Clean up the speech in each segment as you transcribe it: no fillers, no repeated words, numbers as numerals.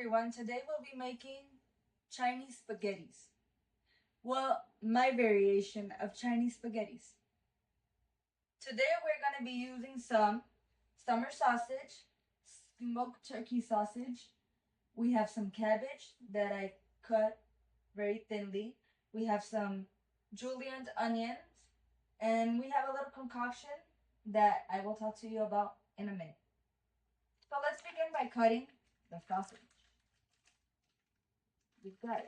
everyone, today we'll be making Chinese spaghettis. Well, my variation of Chinese spaghettis. Today we're going to be using some summer sausage, smoked turkey sausage. We have some cabbage that I cut very thinly. We have some julienne onions, and we have a little concoction that I will talk to you about in a minute. So let's begin by cutting the sausage. You guys,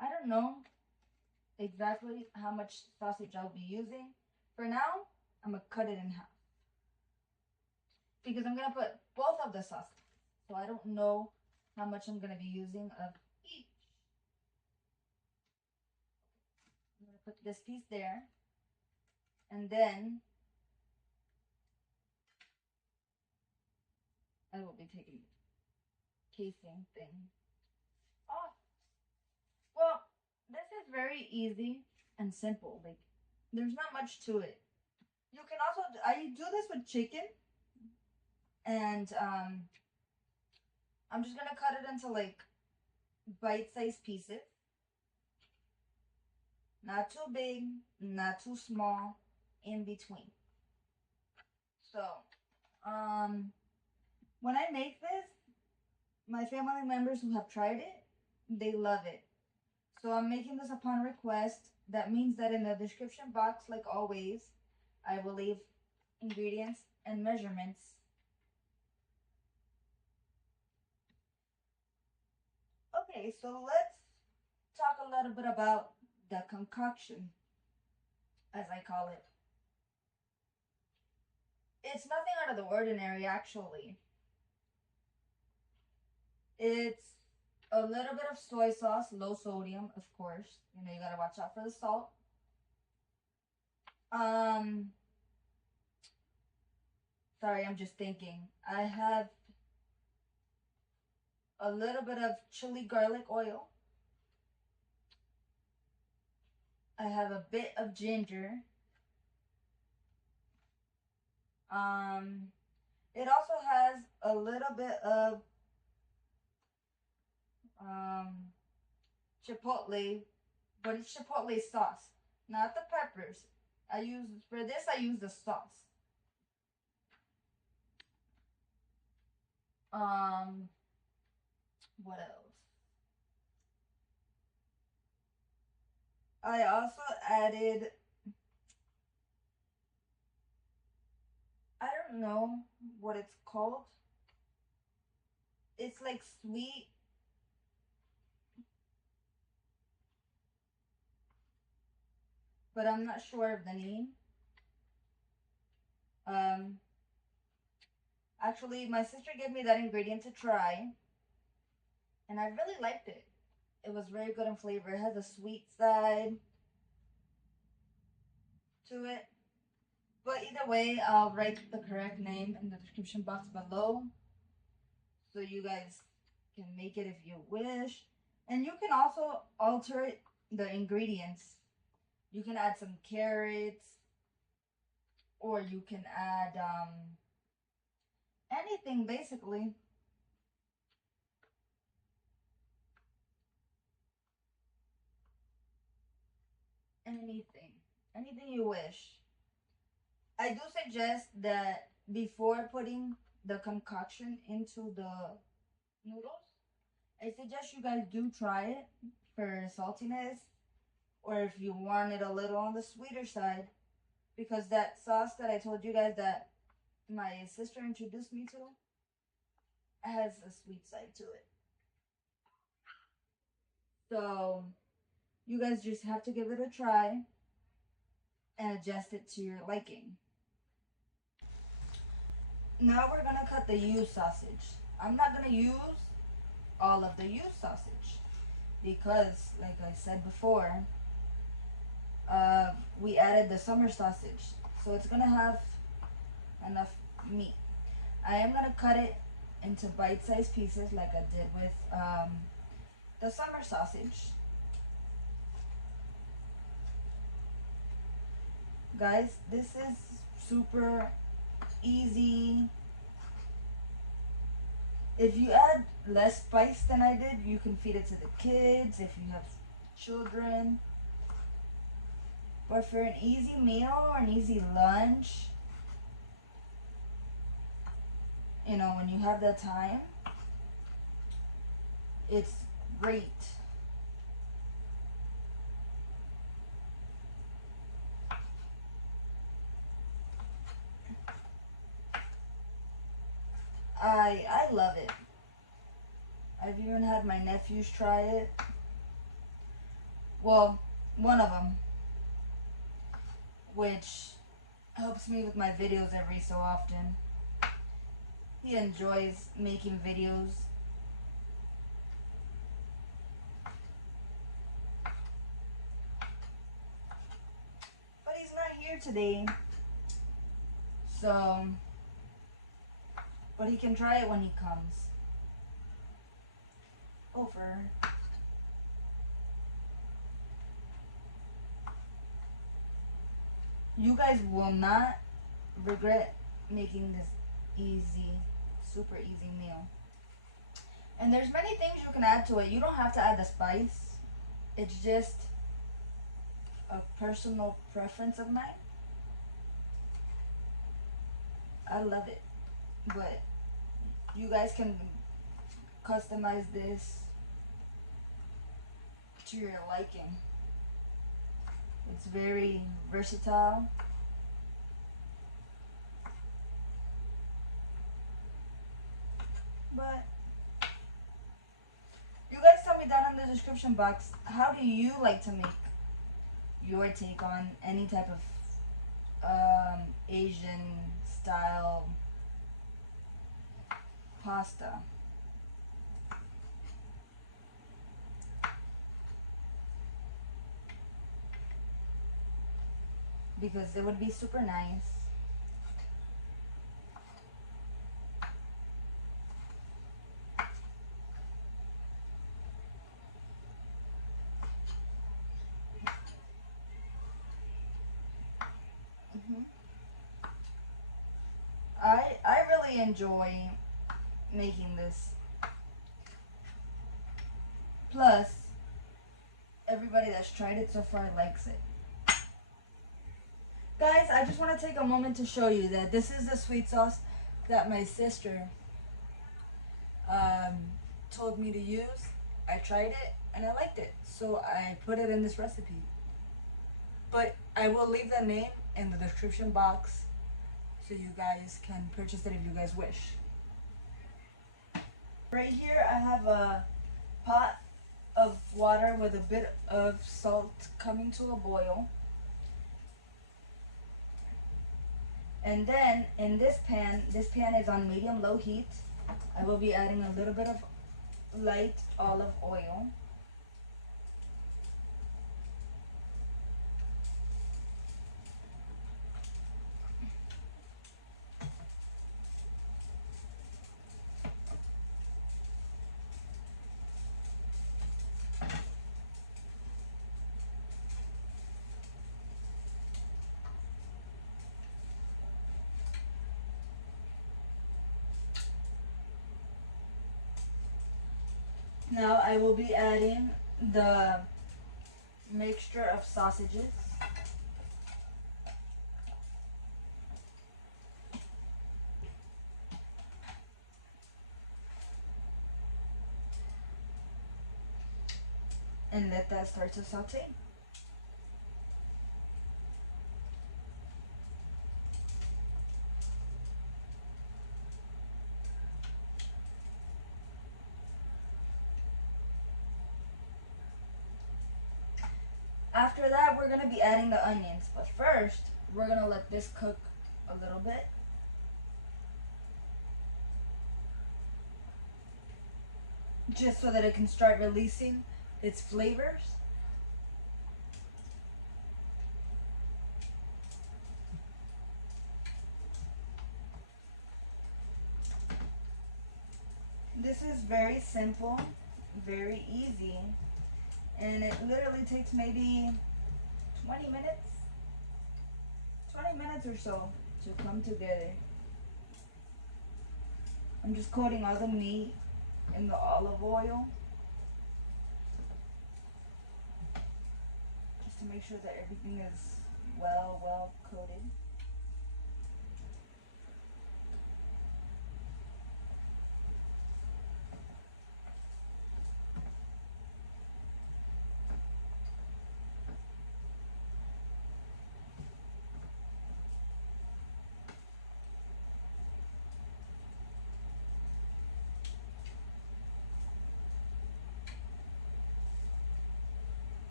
I don't know exactly how much sausage I'll be using. For now, I'm gonna cut it in half because I'm gonna put both of the sausage. So I don't know how much I'm gonna be using of each. I'm gonna put this piece there, and then I will be taking the casing thing off. Well, this is very easy and simple. Like, there's not much to it. You can also, I do this with chicken, and I'm just gonna cut it into like bite-sized pieces. Not too big, not too small, in between. So, when I make this, my family members who have tried it, they love it. So I'm making this upon request. That means that in the description box, like always, I will leave ingredients and measurements. Okay, so let's talk a little bit about the concoction, as I call it. It's nothing out of the ordinary, actually. It's a little bit of soy sauce, low sodium, of course. You know, you gotta watch out for the salt. Sorry, I'm just thinking. I have a little bit of chili garlic oil. I have a bit of ginger. It also has a little bit of chipotle, but it's chipotle sauce, not the peppers. For this I use the sauce. What else? I also added, I don't know what it's called. It's like sweet. But I'm not sure of the name. Actually, my sister gave me that ingredient to try, and I really liked it. It was very good in flavor. It has a sweet side to it. But either way, I'll write the correct name in the description box below, so you guys can make it if you wish. And you can also alter the ingredients. You can add some carrots, or you can add anything basically. Anything you wish. I do suggest that before putting the concoction into the noodles, I suggest you guys do try it for saltiness, or if you want it a little on the sweeter side, because that sauce that I told you guys that my sister introduced me to has a sweet side to it. So you guys just have to give it a try and adjust it to your liking. Now we're gonna cut the used sausage. I'm not gonna use all of the used sausage because, like I said before, we added the summer sausage, so it's gonna have enough meat. I am gonna cut it into bite-sized pieces like I did with the summer sausage. Guys, this is super easy If you add less spice than I did, you can feed it to the kids if you have children. But for an easy meal or an easy lunch, you know, when you have that time, it's great. I love it. I've even had my nephews try it. Well, one of them, which helps me with my videos every so often. He enjoys making videos. But he's not here today. So, but he can try it when he comes over. You guys will not regret making this easy, super easy meal. And there's many things you can add to it. You don't have to add the spice. It's just a personal preference of mine. I love it. But you guys can customize this to your liking. It's very versatile. But you guys tell me down in the description box, how do you like to make your take on any type of Asian style pasta? Because it would be super nice. I really enjoy making this. Plus, everybody that's tried it so far likes it. Guys, I just want to take a moment to show you that this is the sweet sauce that my sister told me to use. I tried it and I liked it, so I put it in this recipe. But I will leave the name in the description box so you guys can purchase it if you guys wish. Right here I have a pot of water with a bit of salt coming to a boil. And then in this pan is on medium-low heat. I will be adding a little bit of light olive oil. Now I will be adding the mixture of sausages. And let that start to saute. After that, we're going to be adding the onions. But first, we're going to let this cook a little bit. Just so that it can start releasing its flavors. This is very simple, very easy, and it literally takes maybe 20 minutes or so to come together. I'm just coating all the meat in the olive oil, just to make sure that everything is well coated.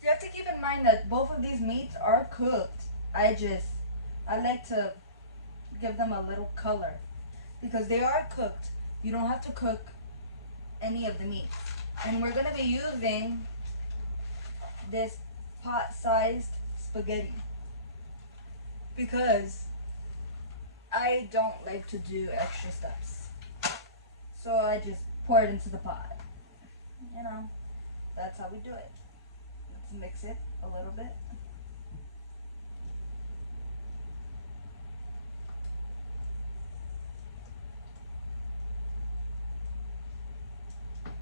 You have to keep in mind that both of these meats are cooked. I like to give them a little color because they are cooked. You don't have to cook any of the meats. And we're gonna be using this pot-sized spaghetti because I don't like to do extra steps. So I just pour it into the pot. You know, that's how we do it. Let's mix it a little bit.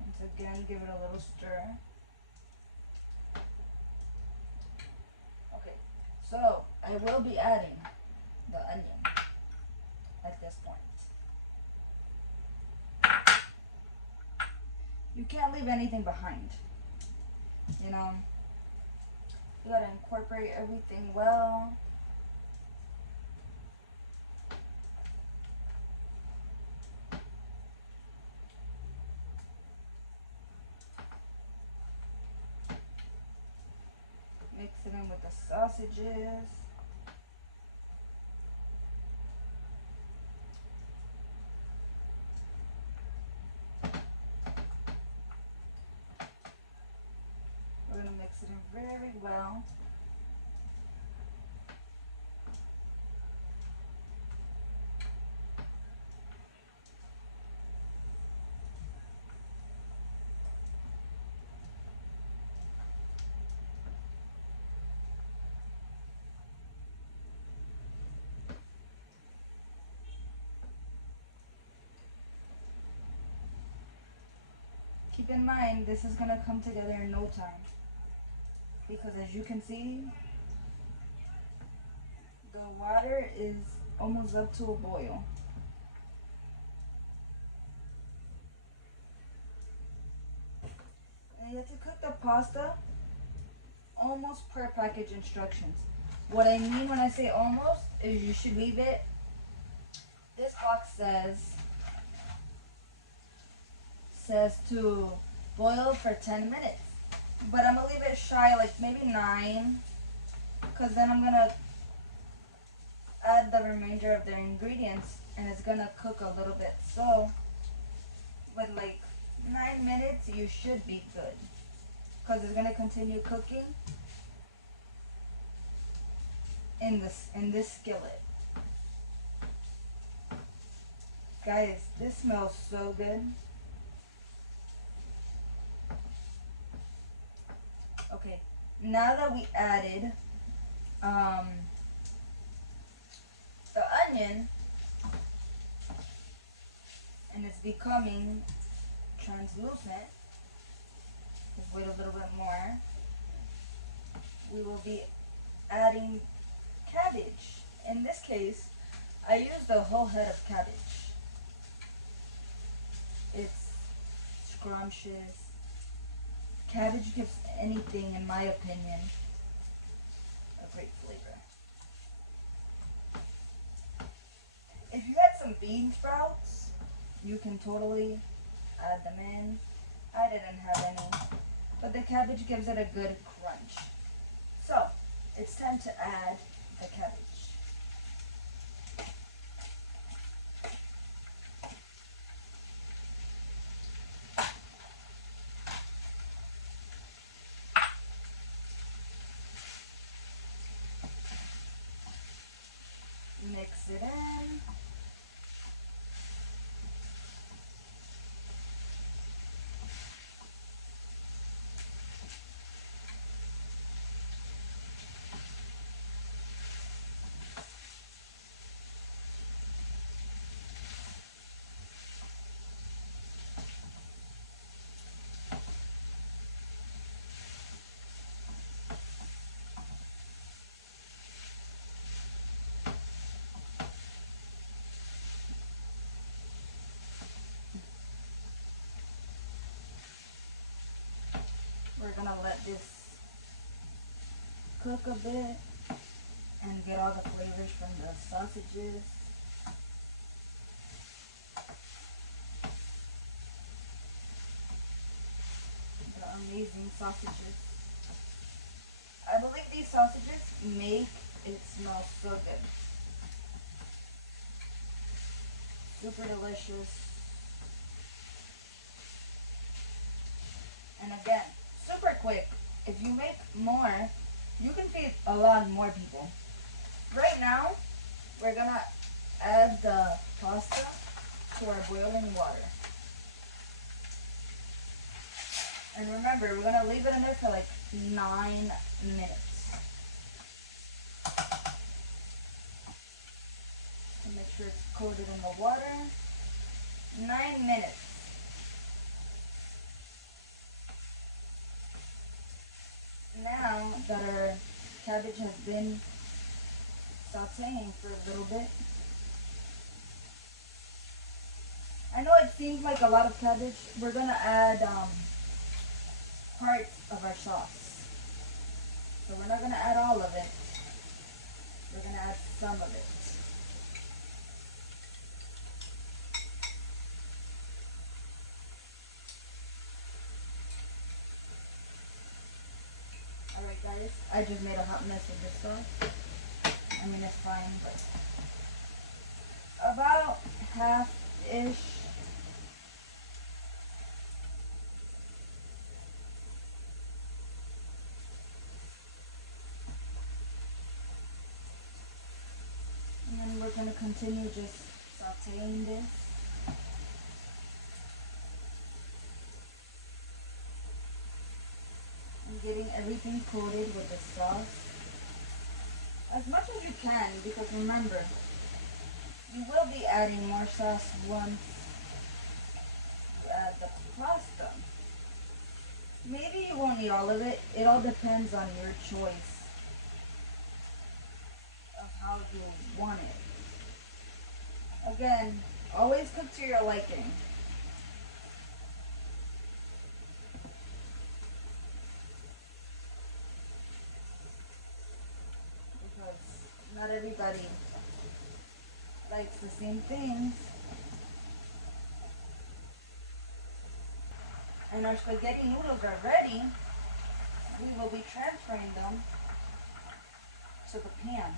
Once again, give it a little stir. Okay, so I will be adding the onion at this point. You can't leave anything behind. You know, you gotta incorporate everything well. Mix it in with the sausages. We're gonna mix it in very well. Keep in mind, this is gonna come together in no time. Because as you can see, the water is almost up to a boil. And you have to cook the pasta almost per package instructions. What I mean when I say almost is you should leave it, this box says to boil for 10 minutes. But I'm gonna leave it shy, like maybe 9, because then I'm gonna add the remainder of the ingredients and it's gonna cook a little bit. So with like 9 minutes you should be good, because it's gonna continue cooking in this skillet. Guys, this smells so good. Okay, now that we added the onion and it's becoming translucent, just wait a little bit more, we will be adding cabbage. In this case, I used a whole head of cabbage. It's scrumptious. Cabbage gives anything, in my opinion, a great flavor. If you had some bean sprouts, you can totally add them in. I didn't have any, but the cabbage gives it a good crunch. So, it's time to add the cabbage. Mix it in. this cook a bit and get all the flavors from the sausages. The amazing sausages. I believe these sausages make it smell so good. Super delicious. And again, super quick. If you make more, you can feed a lot more people. Right now, we're gonna add the pasta to our boiling water. And remember, we're gonna leave it in there for like 9 minutes. To make sure it's coated in the water. 9 minutes. Now that our cabbage has been sauteing for a little bit, I know it seems like a lot of cabbage. We're gonna add part of our sauce. So we're not gonna add all of it. We're gonna add some of it. Alright guys, I just made a hot mess with this sauce. I mean, it's fine, but about half-ish. And then we're going to continue just sauteing this. And getting everything coated with the sauce. As much as you can, because remember, you will be adding more sauce once you add the pasta. Maybe you won't need all of it. It all depends on your choice of how you want it. Again, always cook to your liking. Because not everybody likes the same things. And our spaghetti noodles are ready. We will be transferring them to the pan.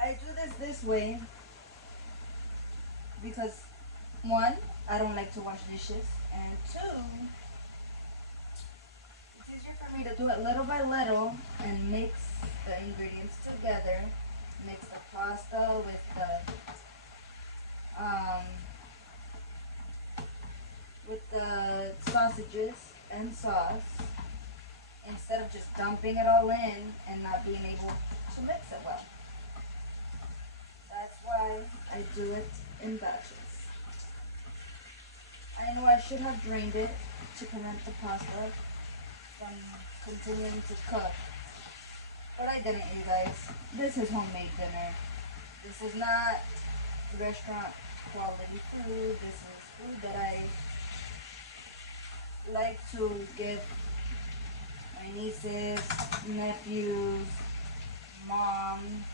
I do this way because 1, I don't like to wash dishes, and 2, it's easier for me to do it little by little and mix the ingredients together. Mix the pasta with the sausages and sauce, instead of just dumping it all in and not being able to mix it well. That's why I do it in batches. I know I should have drained it to prevent the pasta from continuing to cook, but I didn't, you guys. This is homemade dinner. This is not restaurant quality food. This is food that I like to give my nieces, nephews, mom.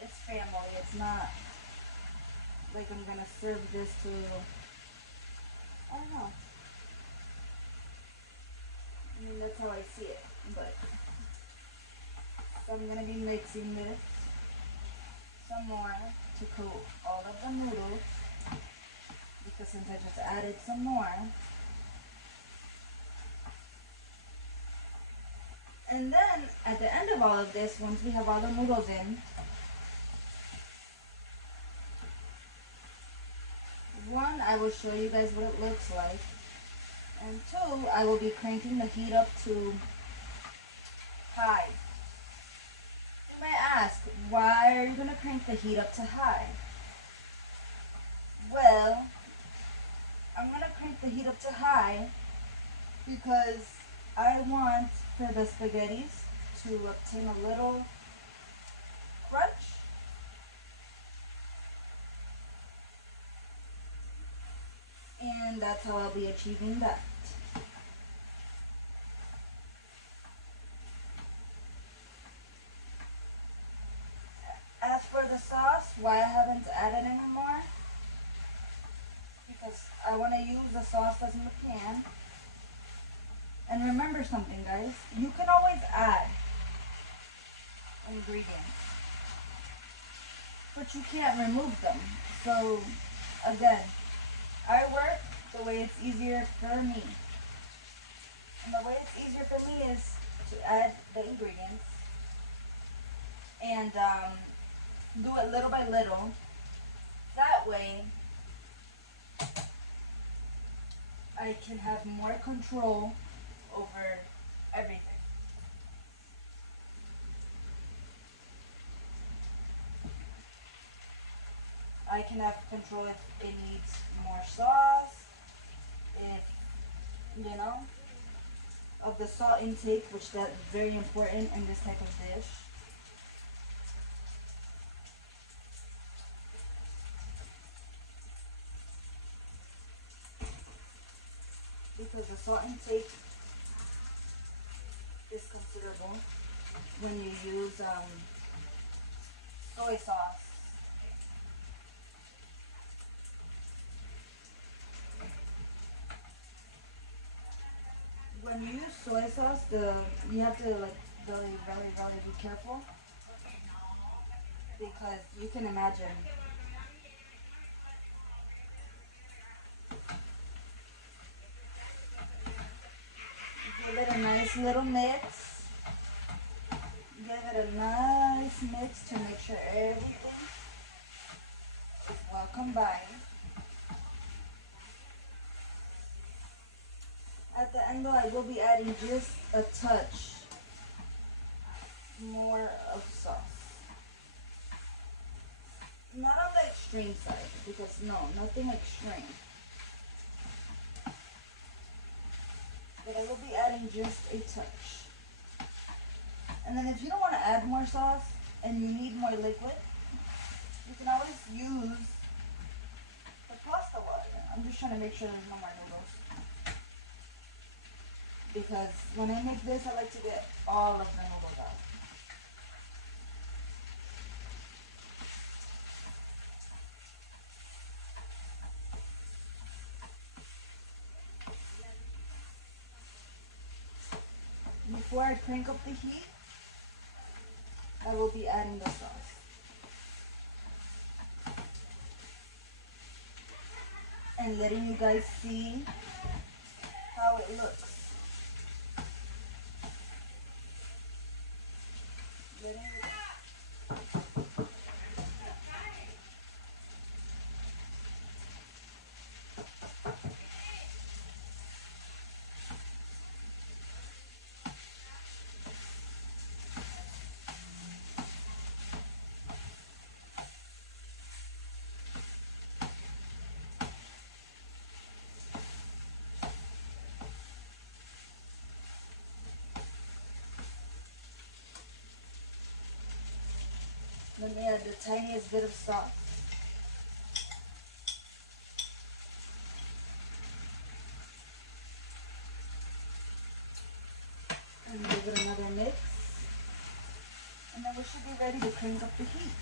It's family. It's not like I'm gonna serve this to, I don't know. I mean, that's how I see it. But so I'm gonna be mixing this some more to coat all of the noodles, because since I just added some more. And then at the end of all of this, once we have all the noodles in, 1, I will show you guys what it looks like, and 2, I will be cranking the heat up to high. You may ask, why are you going to crank the heat up to high? Well, I'm going to crank the heat up to high because I want for the spaghettis to obtain a little crunch. And that's how I'll be achieving that. As for the sauce, why I haven't added anymore? Because I want to use the sauce that's in the pan. And remember something, guys. You can always add ingredients, but you can't remove them. So, again, I work the way it's easier for me. And the way it's easier for me is to add the ingredients and do it little by little. That way, I can have more control over everything. I can have control if it needs more sauce, if, you know, of the salt intake, which that's very important in this type of dish. Because the salt intake is considerable when you use soy sauce. When you use soy sauce, you have to like really be careful, because you can imagine give it a nice little mix. Give it a nice mix to make sure everything is well combined. At the end though, I will be adding just a touch more of sauce. Not on the extreme side, because no, nothing extreme. But I will be adding just a touch. And then if you don't want to add more sauce and you need more liquid, you can always use the pasta water. I'm just trying to make sure there's no more noodles. Because when I make this, I like to get all of the noodles out. Before I crank up the heat, I will be adding the sauce. And letting you guys see how it looks. Let me add the tiniest bit of salt. And give it another mix. And then we should be ready to crank up the heat.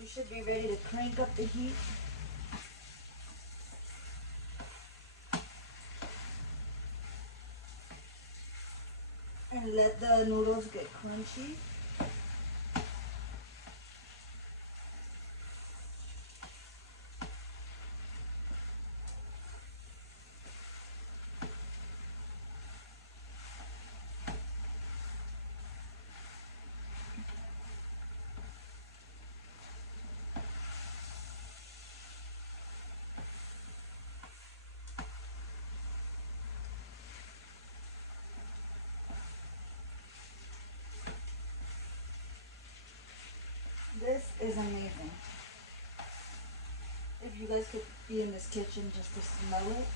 We should be ready to crank up the heat. And let the noodles get crunchy. This is amazing. If you guys could be in this kitchen just to smell it.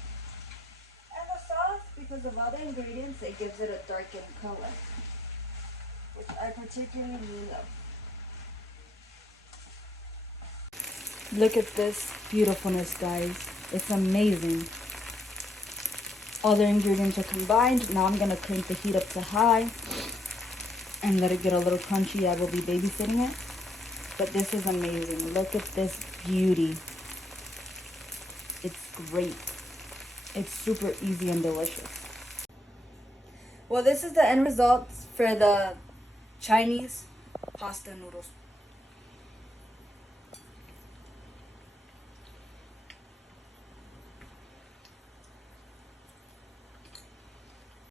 And the sauce, because of all the ingredients, it gives it a darkened color, which I particularly love. Look at this beautifulness, guys. It's amazing. All the ingredients are combined. Now I'm gonna crank the heat up to high and let it get a little crunchy. I will be babysitting it. But this is amazing. Look at this beauty. It's great. It's super easy and delicious. Well, this is the end result for the Chinese pasta noodles.